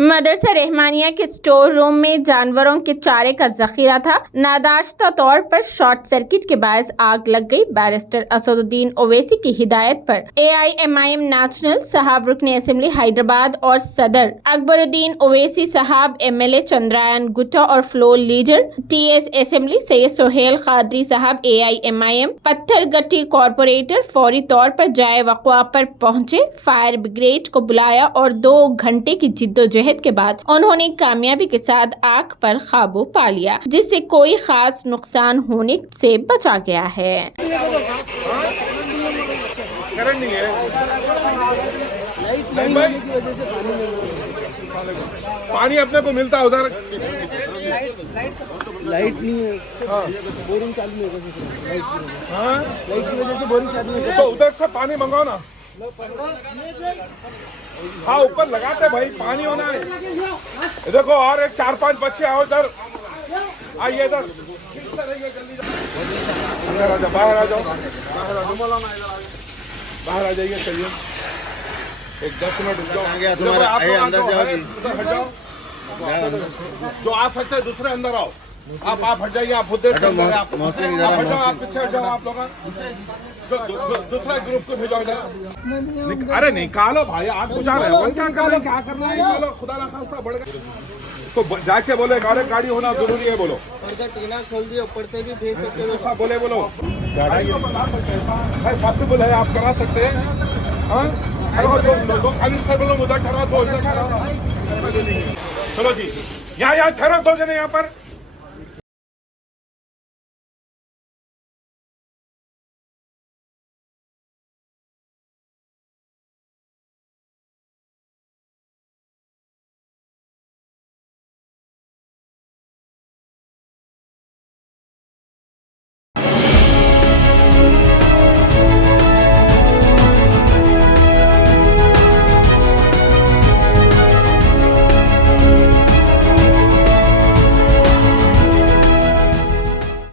मदरसा रहमानिया के store room में जानवरों के चारे का जखीरा था। नादाश्ता तौर पर शॉर्ट सर्किट के बायस आग लग गई। बैरिस्टर असदुद्दीन ओवैसी की हिदायत पर AIMIM नेशनल साहब, रुकने असेंबली हैदराबाद और सदर अकबरुद्दीन ओवैसी साहब, MLA चंद्रायन गुट्टा और floor leader TS assembly Syed Sohail Qadri साहब, AIMIM पत्थरगट्टी कॉरपोरेटर फौरी तौर पर जाए वक़्वा पर पहुंचे। फायर ब्रिगेड को बुलाया और 2 घंटे की जिद्दोजहद के बाद उन्होंने कामयाबी के साथ आग पर काबू पा लिया, जिससे कोई खास नुकसान होने से बचा गया है। पानी अपने को मिलता है उधर, लाइट नहीं है। बोरिंग चालू नहीं है। लाइट की वजह से बोरिंग चालू नहीं है। तो उधर से पानी मंगाओ ना। हाँ, ऊपर लगाते भाई, पानी होना है। देखो और एक 4-5 बच्चे आओ इधर, आइए इधर, बाहर आ जाओ, बाहर आ जाओ, बाहर आ जाइए। चलिए एक 10 मिनट रुक जाओ, अंदर जाओ, जो आ सकते हैं दूसरे अंदर आओ। आप हट जाइए, आप खुद आप पीछे हट जाओ। आप लोग दूसरा ग्रुप को भेजो इधर। अरे निकालो भाई, आग बुझा रहे हो, क्या करना है, क्या करना है, निकालो। खुदा ना खास्ता बढ़ गया तो जाके बोले गाड़ी होना जरूरी है। बोलो टीना खोल दिया, ऊपर से भी भेज सकते हो। सब बोले बोलो बता सकते हैं, पॉसिबल है, आप करा सकते हैं। उधर ठहरा दो, चलो जी, यहाँ ठहरा 2 जने यहाँ पर।